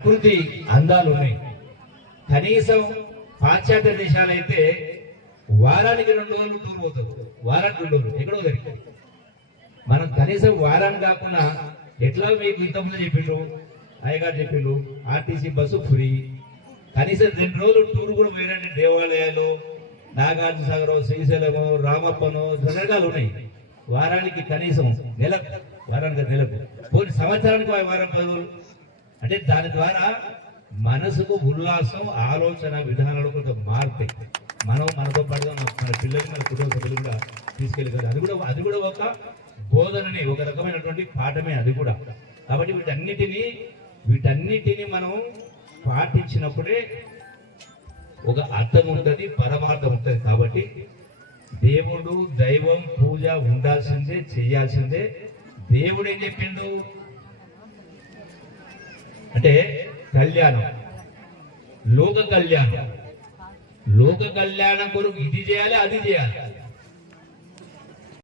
ప్రకృతి అందాలు ఉన్నాయి. కనీసం పాశ్చాత్య దేశాలైతే వారానికి 2 రోజులు టూర్ పోతారు. వారానికి 2 రోజులు ఎక్కడో జరిగింది. మనం కనీసం వారానికి కాకుండా ఎట్లా మీకు ఇంతకుముందు చెప్పిండ్రు, అయ్యగారు చెప్పిండ్రు, ఆర్టీసీ బస్సు ఫ్రీ. కనీసం 2 రోజులు టూర్ కూడా పోయినండి. దేవాలయాలు, నాగార్జున సాగరం, శ్రీశైలము, రామప్పను జనగాలు ఉన్నాయి. వారానికి కనీసం వారానికి నెలకు పోనీ సంవత్సరానికి వారం 10 రోజులు అంటే దాని ద్వారా మనసుకు ఉల్లాసం, ఆలోచన విధానాలు కొంత మారుతాయి. మనతో పాటుగా మన పిల్లలు, మన కుటుంబ సభ్యులు కూడా తీసుకెళ్ళగలరు. అది కూడా ఒక బోధనని, ఒక రకమైనటువంటి పాఠమే అది కూడా. కాబట్టి వీటన్నిటిని మనం పాటించినప్పుడే ఒక అర్థం ఉంటుంది, పరమార్థం ఉంటుంది. కాబట్టి దేవుడు, దైవం, పూజ ఉండాల్సిందే, చేయాల్సిందే. దేవుడు ఏం చెప్పిండు అంటే కళ్యాణం, లోక కళ్యాణం కొరకు ఇది చేయాలి, అది చేయాలి.